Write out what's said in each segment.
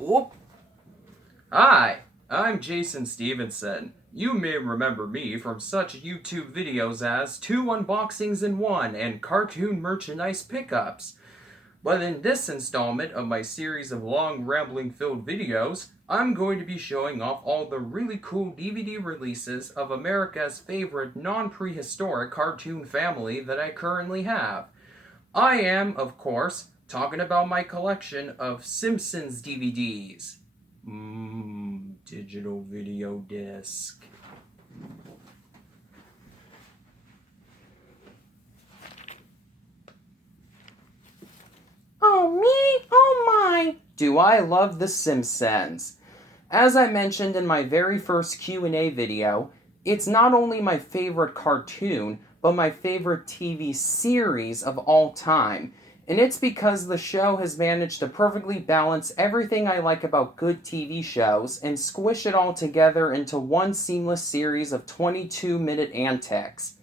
Whoop. Hi, I'm Jason Stevenson. You may remember me from such YouTube videos as 2 Unboxings in 1 and Cartoon Merchandise Pickups. But in this installment of my series of long rambling filled videos, I'm going to be showing off all the really cool DVD releases of America's favorite non-prehistoric cartoon family that I currently have. I am, of course, talking about my collection of Simpsons DVDs. Digital video disc. Oh me, oh my, do I love The Simpsons. As I mentioned in my very first Q&A video, it's not only my favorite cartoon, but my favorite TV series of all time. And it's because the show has managed to perfectly balance everything I like about good TV shows and squish it all together into one seamless series of 22-minute antics.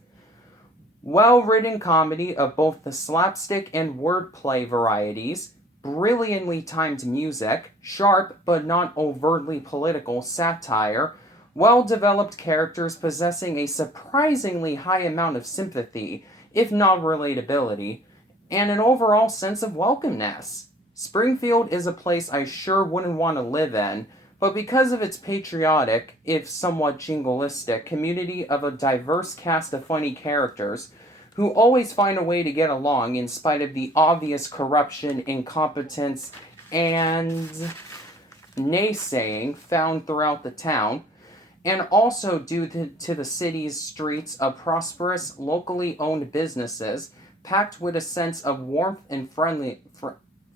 Well-written comedy of both the slapstick and wordplay varieties, brilliantly timed music, sharp but not overtly political satire, well-developed characters possessing a surprisingly high amount of sympathy, if not relatability, and an overall sense of welcomeness. Springfield is a place I sure wouldn't want to live in, but because of its patriotic, if somewhat jingoistic, community of a diverse cast of funny characters who always find a way to get along in spite of the obvious corruption, incompetence, and naysaying found throughout the town, and also due to the city's streets of prosperous, locally owned businesses packed with a sense of warmth and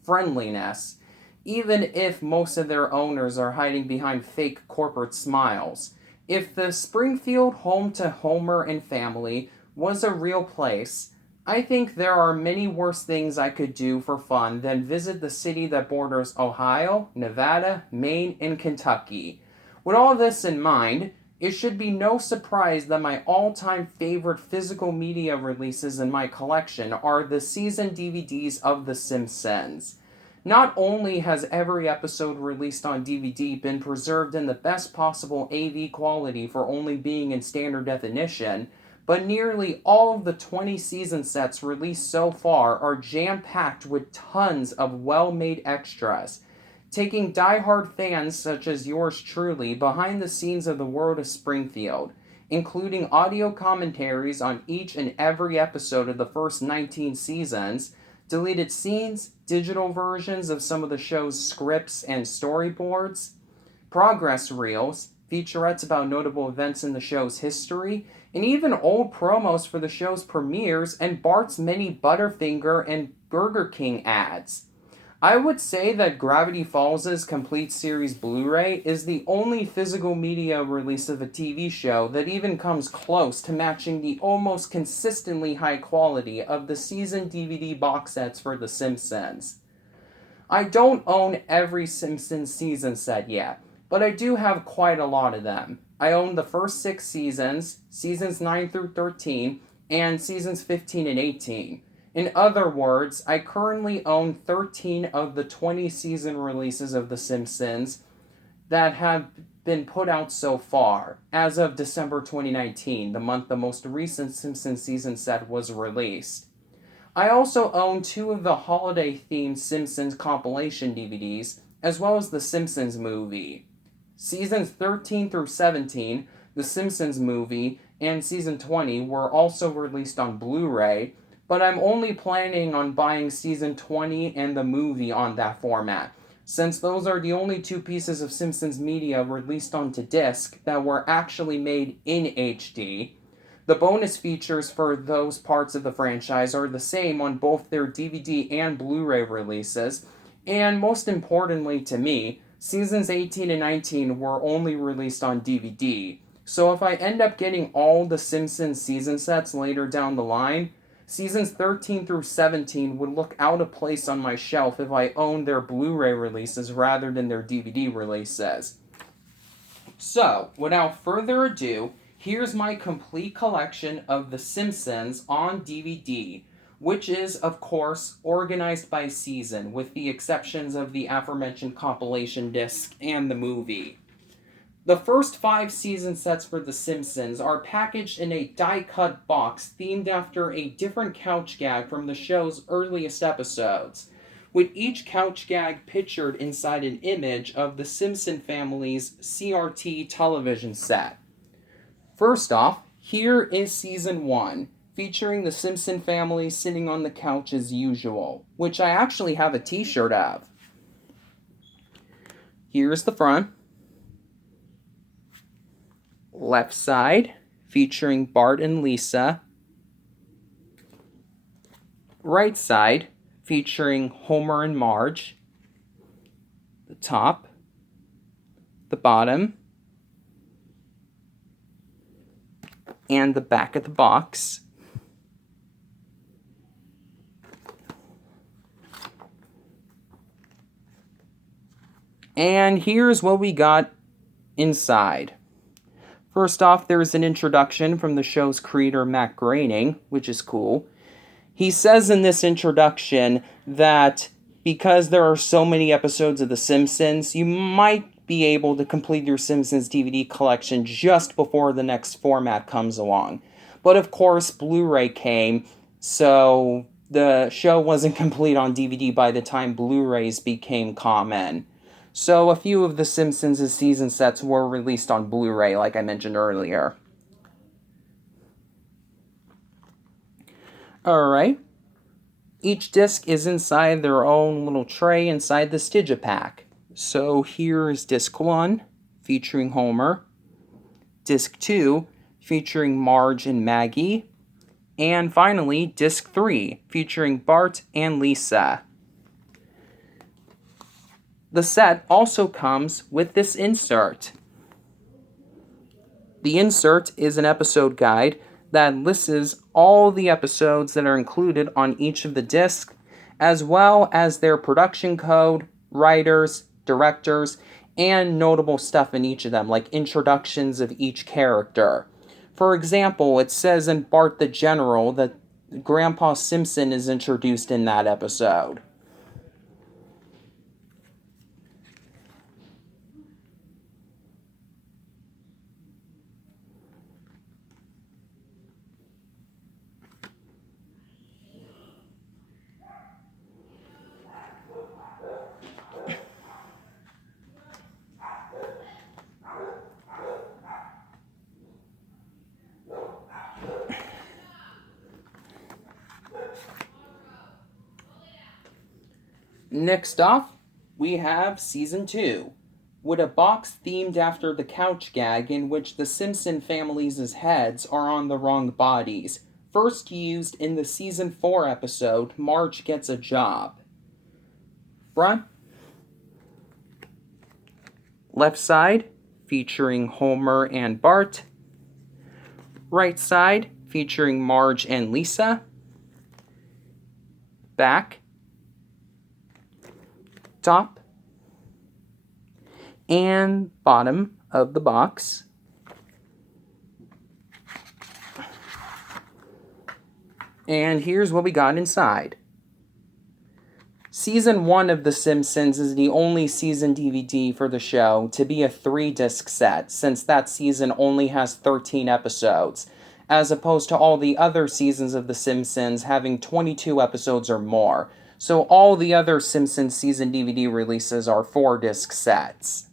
friendliness, even if most of their owners are hiding behind fake corporate smiles. If the Springfield home to Homer and family was a real place, I think there are many worse things I could do for fun than visit the city that borders Ohio, Nevada, Maine, and Kentucky. With all this in mind, it should be no surprise that my all-time favorite physical media releases in my collection are the season DVDs of The Simpsons. Not only has every episode released on DVD been preserved in the best possible AV quality for only being in standard definition, but nearly all of the 20 season sets released so far are jam-packed with tons of well-made extras, taking die-hard fans such as yours truly behind the scenes of the world of Springfield, including audio commentaries on each and every episode of the first 19 seasons, deleted scenes, digital versions of some of the show's scripts and storyboards, progress reels, featurettes about notable events in the show's history, and even old promos for the show's premieres and Bart's many Butterfinger and Burger King ads. I would say that Gravity Falls' complete series Blu-ray is the only physical media release of a TV show that even comes close to matching the almost consistently high quality of the season DVD box sets for The Simpsons. I don't own every Simpsons season set yet, but I do have quite a lot of them. I own the first 6 seasons, seasons 9 through 13, and seasons 15 and 18. In other words, I currently own 13 of the 20 season releases of The Simpsons that have been put out so far, as of December 2019, the month the most recent Simpsons season set was released. I also own 2 of the holiday-themed Simpsons compilation DVDs, as well as The Simpsons movie. Seasons 13 through 17, The Simpsons movie, and Season 20 were also released on Blu-ray, but I'm only planning on buying Season 20 and the movie on that format, since those are the only 2 pieces of Simpsons media released onto disc that were actually made in HD. The bonus features for those parts of the franchise are the same on both their DVD and Blu-ray releases, and most importantly to me, Seasons 18 and 19 were only released on DVD, so if I end up getting all the Simpsons season sets later down the line, Seasons 13 through 17 would look out of place on my shelf if I owned their Blu-ray releases rather than their DVD releases. So, without further ado, here's my complete collection of The Simpsons on DVD, which is, of course, organized by season, with the exceptions of the aforementioned compilation disc and the movie. The first 5 season sets for The Simpsons are packaged in a die-cut box themed after a different couch gag from the show's earliest episodes, with each couch gag pictured inside an image of the Simpson family's CRT television set. First off, here is Season 1, featuring the Simpson family sitting on the couch as usual, which I actually have a t-shirt of. Here's the front. Left side, featuring Bart and Lisa. Right side, featuring Homer and Marge. The top, the bottom, and the back of the box. And here's what we got inside. First off, there's an introduction from the show's creator, Matt Groening, which is cool. He says in this introduction that because there are so many episodes of The Simpsons, you might be able to complete your Simpsons DVD collection just before the next format comes along. But of course, Blu-ray came, so the show wasn't complete on DVD by the time Blu-rays became common. So a few of The Simpsons' season sets were released on Blu-ray, like I mentioned earlier. Alright. Each disc is inside their own little tray inside the Stigipack. So here's disc 1, featuring Homer. Disc 2, featuring Marge and Maggie. And finally, disc 3, featuring Bart and Lisa. The set also comes with this insert. The insert is an episode guide that lists all the episodes that are included on each of the discs, as well as their production code, writers, directors, and notable stuff in each of them, like introductions of each character. For example, it says in Bart the General that Grandpa Simpson is introduced in that episode. Next off, we have Season 2, with a box themed after the couch gag in which the Simpson family's heads are on the wrong bodies, first used in the Season 4 episode, Marge Gets a Job. Front. Left side, featuring Homer and Bart. Right side, featuring Marge and Lisa. Back. Top and bottom of the box. And here's what we got inside. Season 1 of The Simpsons is the only season DVD for the show to be a 3-disc set, since that season only has 13 episodes, as opposed to all the other seasons of The Simpsons having 22 episodes or more. So all the other Simpsons season DVD releases are 4-disc sets.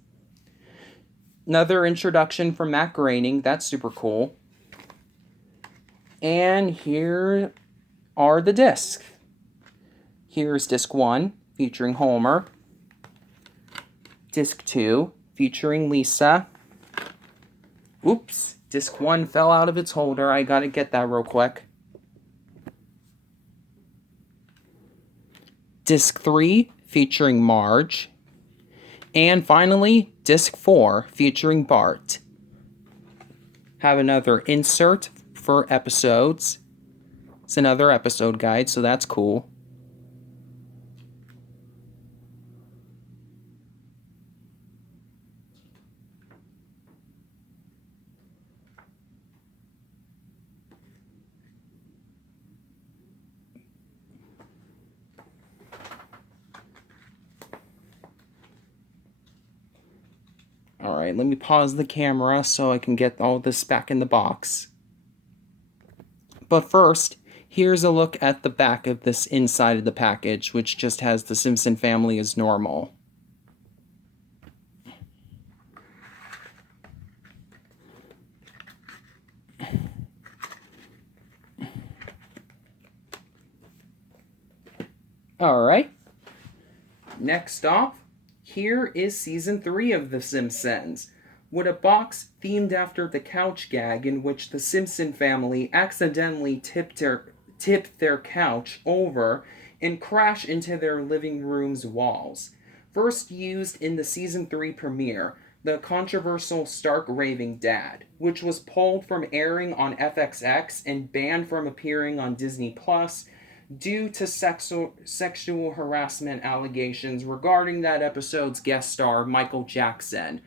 Another introduction from Matt Groening, that's super cool. And here are the discs. Here's disc 1, featuring Homer. Disc 2, featuring Lisa. Oops, disc 1 fell out of its holder. I gotta get that real quick. Disc 3, featuring Marge. And finally, Disc 4, featuring Bart. Have another insert for episodes. It's another episode guide, so that's cool. Alright, let me pause the camera so I can get all this back in the box. But first, here's a look at the back of this inside of the package, which just has the Simpson family as normal. Alright. Next off, here is Season 3 of The Simpsons, with a box themed after the couch gag in which the Simpson family accidentally tip their couch over and crash into their living room's walls. First used in the Season 3 premiere, the controversial Stark Raving Dad, which was pulled from airing on FXX and banned from appearing on Disney Plus due to sexual harassment allegations regarding that episode's guest star, Michael Jackson.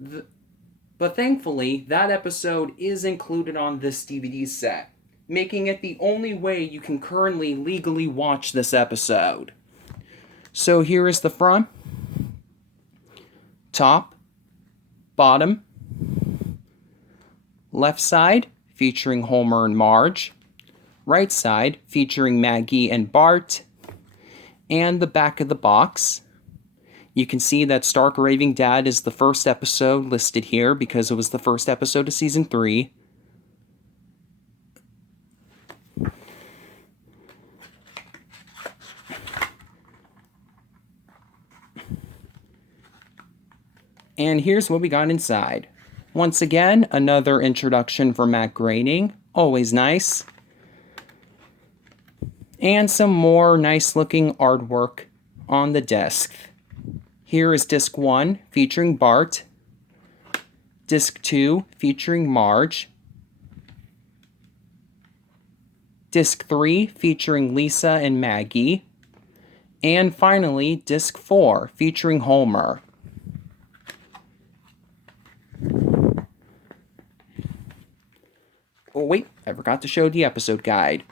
But thankfully, that episode is included on this DVD set, making it the only way you can currently legally watch this episode. So here is the front, top, bottom, left side featuring Homer and Marge, right side featuring Maggie and Bart, and the back of the box. You can see that Stark Raving Dad is the first episode listed here because it was the first episode of Season 3. And here's what we got inside. Once again, another introduction for Matt Groening. Always nice. And some more nice-looking artwork on the disc. Here is Disc 1, featuring Bart. Disc 2, featuring Marge. Disc 3, featuring Lisa and Maggie. And finally, Disc 4, featuring Homer. Oh wait, I forgot to show the episode guide.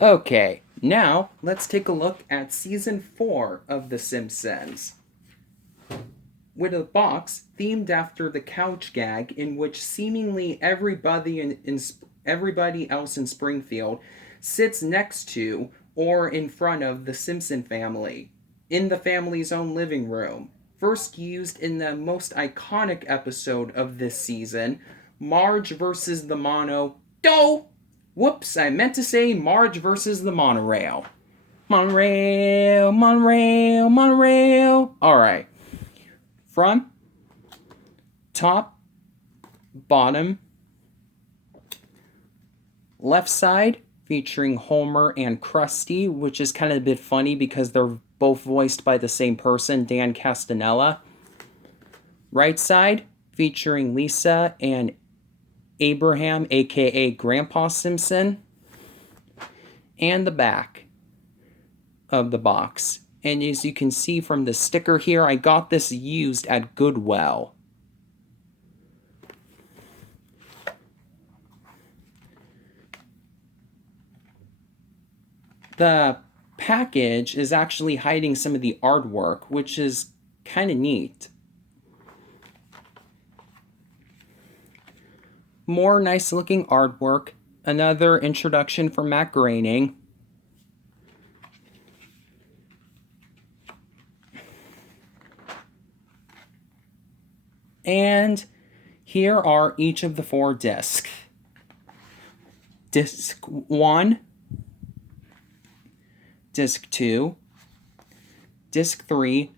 Okay, now let's take a look at Season 4 of The Simpsons, with a box themed after the couch gag in which seemingly everybody else in Springfield sits next to or in front of the Simpson family, in the family's own living room. First used in the most iconic episode of this season, Marge versus the Whoops, I meant to say Marge versus the monorail. Monorail, monorail, monorail. Alright. Front, top, bottom, left side featuring Homer and Krusty, which is kind of a bit funny because they're both voiced by the same person, Dan Castanella. Right side featuring Lisa and Abraham, aka Grandpa Simpson, and the back of the box. And as you can see from the sticker here, I got this used at Goodwill. The package is actually hiding some of the artwork, which is kind of neat. More nice looking artwork. Another introduction from Matt Groening. And here are each of the 4 discs. Disc 1, Disc 2, Disc 3,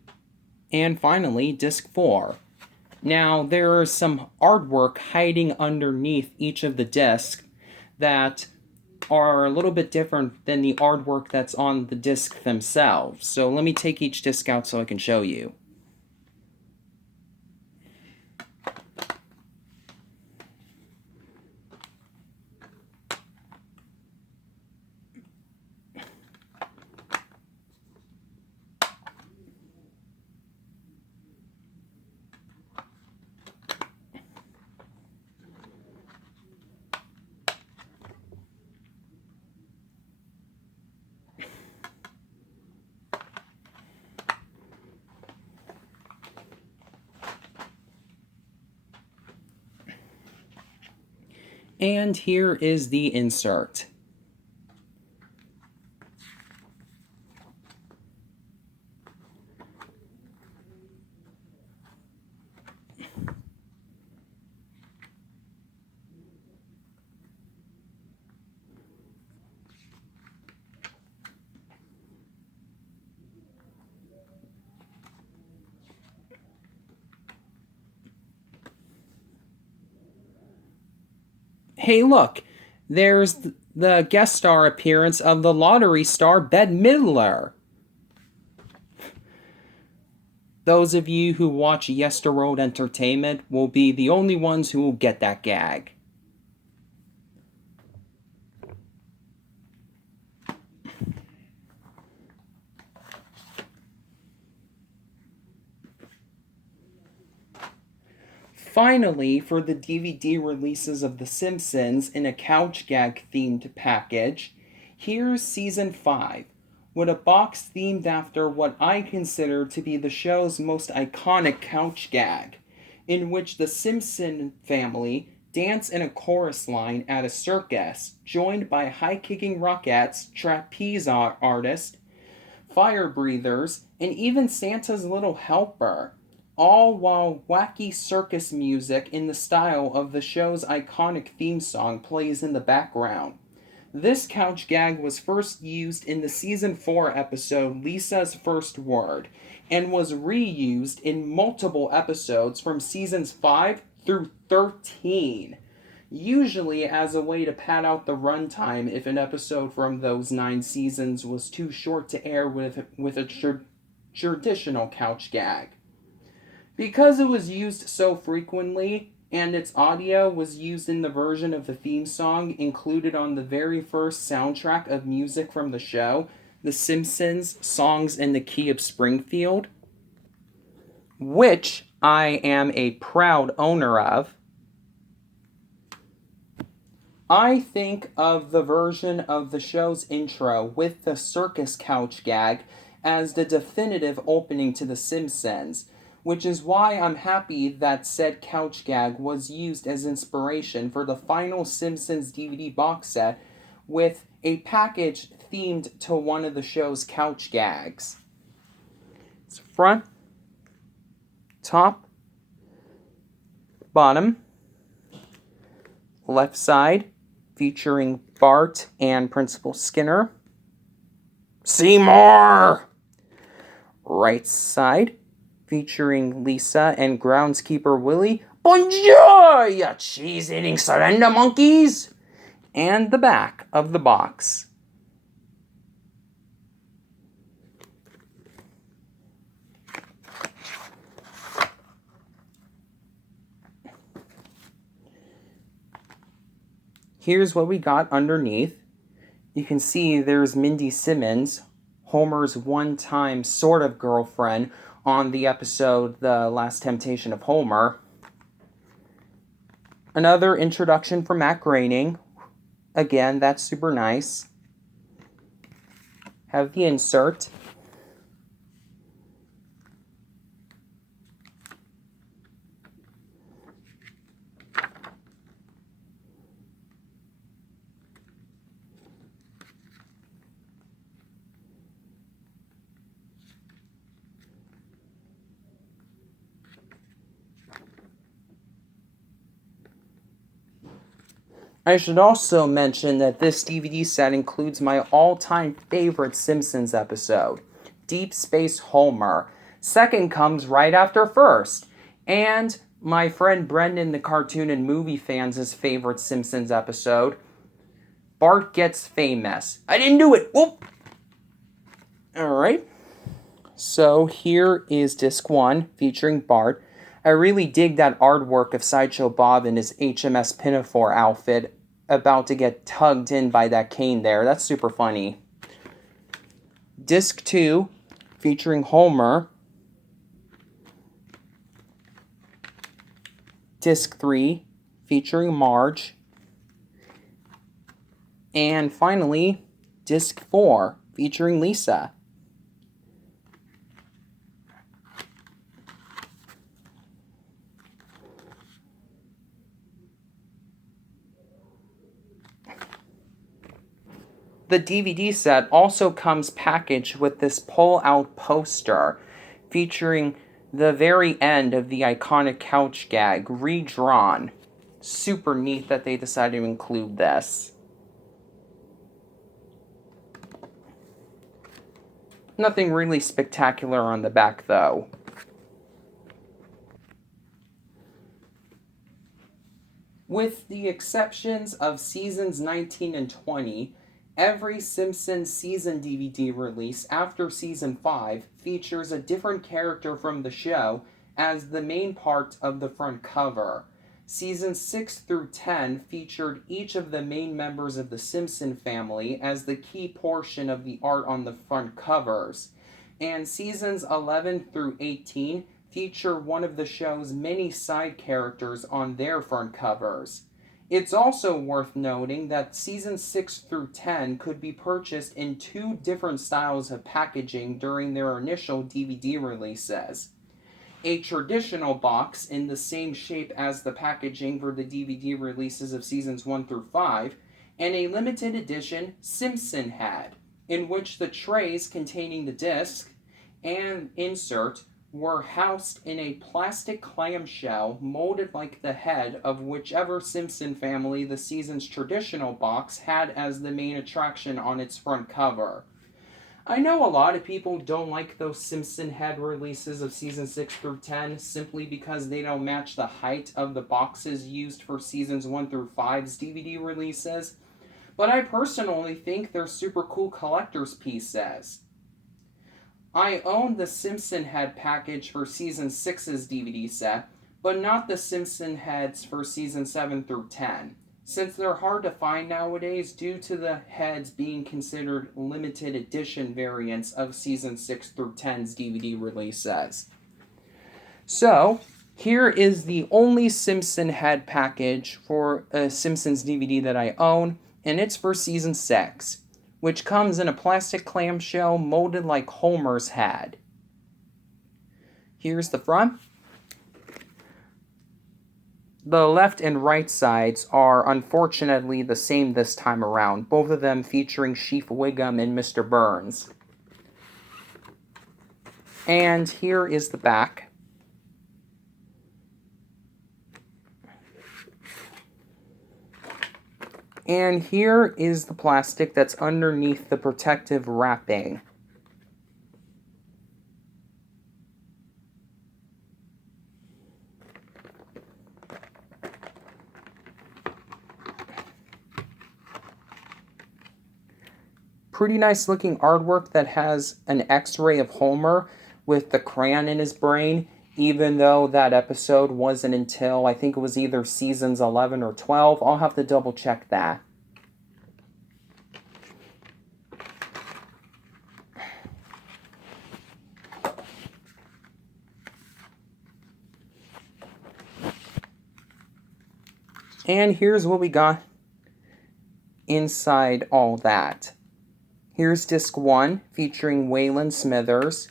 and finally Disc 4. Now, there is some artwork hiding underneath each of the discs that are a little bit different than the artwork that's on the disc themselves. So let me take each disc out so I can show you. And here is the insert. Hey, look, there's the guest star appearance of the lottery star Bette Midler. Those of you who watch Yesterworld Entertainment will be the only ones who will get that gag. Finally, for the DVD releases of The Simpsons in a couch gag themed package, here's Season 5, with a box themed after what I consider to be the show's most iconic couch gag, in which the Simpson family dance in a chorus line at a circus, joined by high-kicking Rockettes, trapeze artists, fire breathers, and even Santa's little helper, all while wacky circus music in the style of the show's iconic theme song plays in the background. This couch gag was first used in the Season 4 episode Lisa's First Word, and was reused in multiple episodes from Seasons 5 through 13, usually as a way to pad out the runtime if an episode from those 9 seasons was too short to air with a traditional couch gag. Because it was used so frequently, and its audio was used in the version of the theme song included on the very first soundtrack of music from the show, The Simpsons Songs in the Key of Springfield, which I am a proud owner of, I think of the version of the show's intro with the circus couch gag as the definitive opening to The Simpsons, which is why I'm happy that said couch gag was used as inspiration for the final Simpsons DVD box set with a package themed to one of the show's couch gags. It's front, top, bottom, left side, featuring Bart and Principal Skinner. Seymour! Right side, featuring Lisa and groundskeeper Willie. Bonjour, you cheese-eating surrender monkeys! And the back of the box. Here's what we got underneath. You can see there's Mindy Simmons, Homer's one-time sort of girlfriend, on the episode The Last Temptation of Homer. Another introduction from Matt Groening. Again, that's super nice. Have the insert. I should also mention that this DVD set includes my all-time favorite Simpsons episode, Deep Space Homer. Second comes right after first. And my friend Brendan, the cartoon and movie fans' favorite Simpsons episode, Bart gets famous. I didn't do it. Whoop. Alright. So here is disc 1 featuring Bart. I really dig that artwork of Sideshow Bob in his HMS Pinafore outfit about to get tugged in by that cane there. That's super funny. Disc 2 featuring Homer. Disc 3 featuring Marge. And finally, Disc 4 featuring Lisa. The DVD set also comes packaged with this pull-out poster featuring the very end of the iconic couch gag redrawn. Super neat that they decided to include this. Nothing really spectacular on the back though. With the exceptions of seasons 19 and 20, every Simpsons season DVD release after season 5 features a different character from the show as the main part of the front cover. Seasons 6 through 10 featured each of the main members of the Simpson family as the key portion of the art on the front covers. And seasons 11 through 18 feature one of the show's many side characters on their front covers. It's also worth noting that seasons 6 through 10 could be purchased in 2 different styles of packaging during their initial DVD releases. A traditional box in the same shape as the packaging for the DVD releases of seasons 1 through 5, and a limited edition Simpson head, in which the trays containing the disc and insert were housed in a plastic clamshell molded like the head of whichever Simpson family the season's traditional box had as the main attraction on its front cover. I know a lot of people don't like those Simpson head releases of season 6 through 10 simply because they don't match the height of the boxes used for seasons 1 through 5's DVD releases, but I personally think they're super cool collector's pieces. I own the Simpson head package for season 6's DVD set, but not the Simpson heads for season 7 through 10, since they're hard to find nowadays due to the heads being considered limited edition variants of season 6 through 10's DVD releases. So, here is the only Simpson head package for a Simpsons DVD that I own, and it's for season 6. Which comes in a plastic clamshell molded like Homer's had. Here's the front. The left and right sides are unfortunately the same this time around, both of them featuring Chief Wiggum and Mr. Burns. And here is the back. And here is the plastic that's underneath the protective wrapping. Pretty nice looking artwork that has an X-ray of Homer with the crayon in his brain, even though that episode wasn't until, I think it was either seasons 11 or 12. I'll have to double check that. And here's what we got inside all that. Here's disc 1 featuring Waylon Smithers.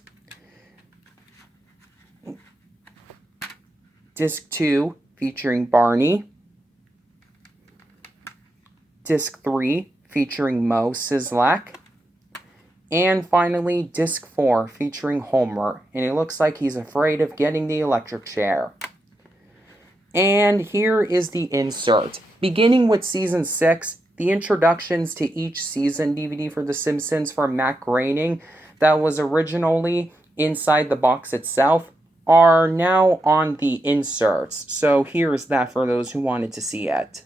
Disc 2 featuring Barney. Disc 3 featuring Moe Szyslak. And finally, Disc 4 featuring Homer. And it looks like he's afraid of getting the electric chair. And here is the insert. Beginning with season 6, the introductions to each season DVD for The Simpsons from Matt Groening that was originally inside the box itself are now on the inserts. So here's that for those who wanted to see it.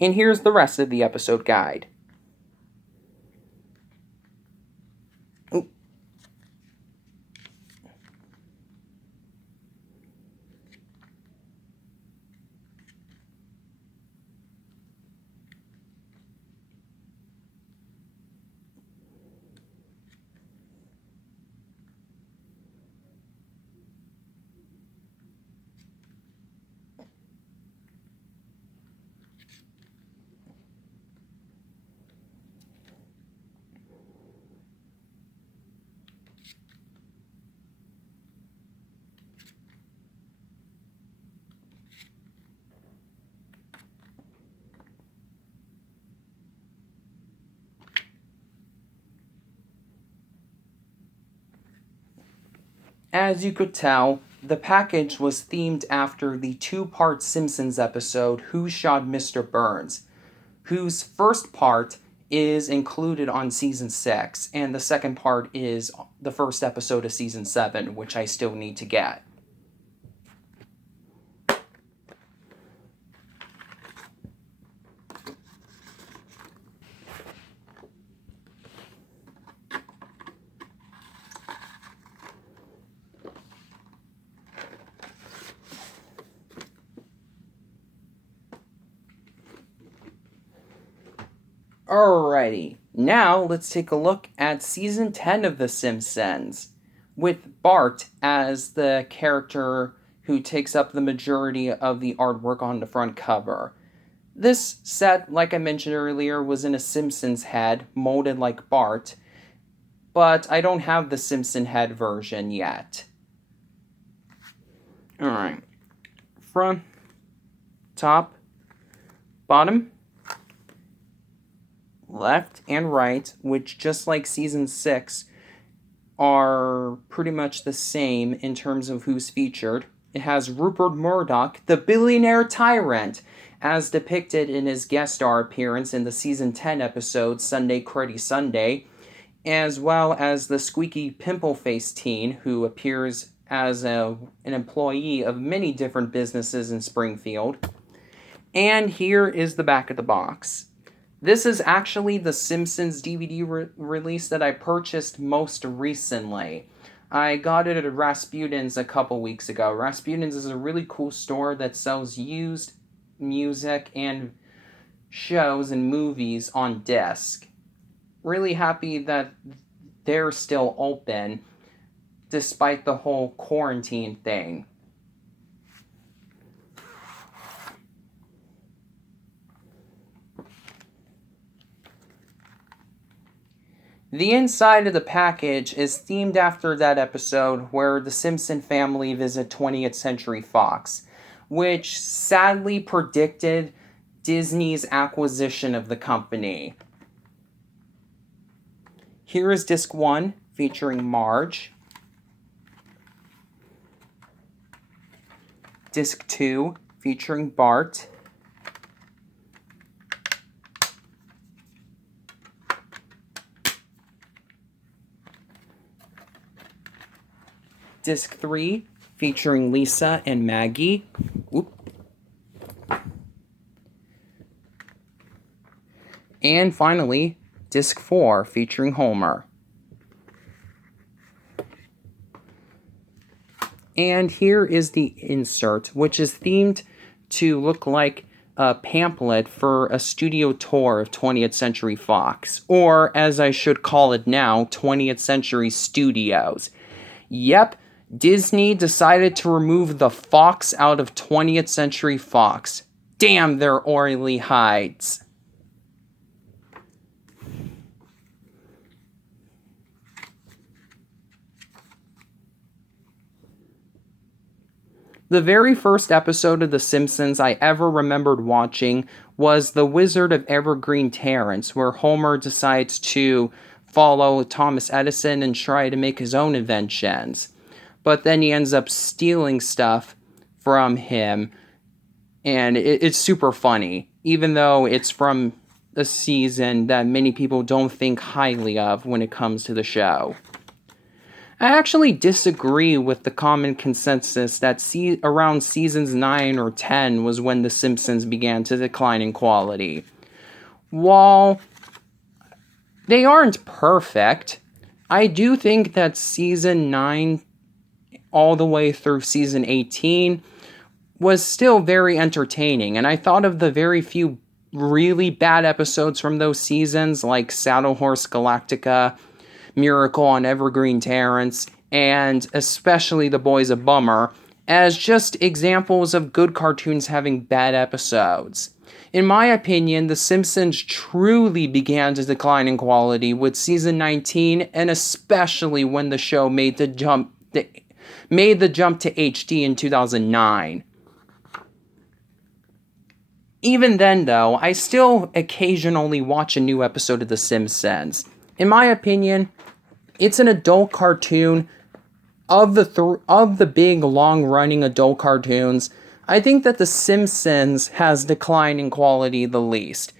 And here's the rest of the episode guide. As you could tell, the package was themed after the two-part Simpsons episode, Who Shot Mr. Burns, whose first part is included on Season 6, and the second part is the first episode of Season 7, which I still need to get. Alrighty, now let's take a look at Season 10 of The Simpsons, with Bart as the character who takes up the majority of the artwork on the front cover. This set, like I mentioned earlier, was in a Simpsons head, molded like Bart, but I don't have the Simpson head version yet. Alright, front, top, bottom, left and right, which just like Season 6 are pretty much the same in terms of who's featured. It has Rupert Murdoch, the billionaire tyrant, as depicted in his guest star appearance in the Season 10 episode Sunday Cruddy Sunday, as well as the squeaky pimple-faced teen who appears as an employee of many different businesses in Springfield. And here is the back of the box. This is actually the Simpsons DVD release that I purchased most recently. I got it at Rasputin's a couple weeks ago. Rasputin's is a really cool store that sells used music and shows and movies on disc. Really happy that they're still open despite the whole quarantine thing. The inside of the package is themed after that episode where the Simpson family visit 20th Century Fox, which sadly predicted Disney's acquisition of the company. Here is disc 1, featuring Marge. Disc 2, featuring Bart. Disc 3, featuring Lisa and Maggie. Oop. And finally, Disc 4, featuring Homer. And here is the insert, which is themed to look like a pamphlet for a studio tour of 20th Century Fox, or as I should call it now, 20th Century Studios. Yep, Disney decided to remove the Fox out of 20th Century Fox. Damn their oily hides. The very first episode of The Simpsons I ever remembered watching was The Wizard of Evergreen Terrace, where Homer decides to follow Thomas Edison and try to make his own inventions. But then he ends up stealing stuff from him, and it's super funny, even though it's from a season that many people don't think highly of when it comes to the show. I actually disagree with the common consensus that around seasons 9 or 10 was when The Simpsons began to decline in quality. While they aren't perfect, I do think that season 9 all the way through season 18 was still very entertaining, and I thought of the very few really bad episodes from those seasons, like Saddle Horse Galactica, Miracle on Evergreen Terrace, and especially The Boys of Bummer, as just examples of good cartoons having bad episodes. In my opinion, The Simpsons truly began to decline in quality with season 19, and especially when the show made the jump to HD in 2009. Even then, though, I still occasionally watch a new episode of The Simpsons. In my opinion, it's an adult cartoon. Of the big, long-running adult cartoons, I think that The Simpsons has declined in quality the least,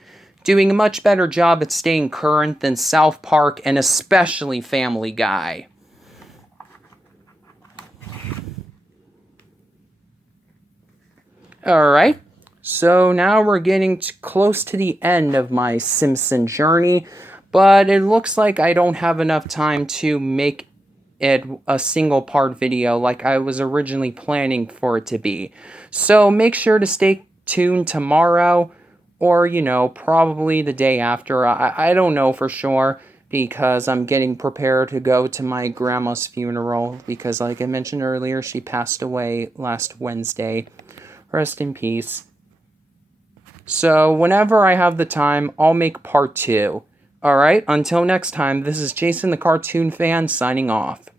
doing a much better job at staying current than South Park and especially Family Guy. Alright, so now we're getting close to the end of my Simpson journey, but it looks like I don't have enough time to make it a single part video like I was originally planning for it to be. So make sure to stay tuned tomorrow, or, probably the day after. I don't know for sure, because I'm getting prepared to go to my grandma's funeral, because like I mentioned earlier, she passed away last Wednesday. Rest in peace. So whenever I have the time, I'll make part 2. Alright, until next time, this is Jason the Cartoon Fan signing off.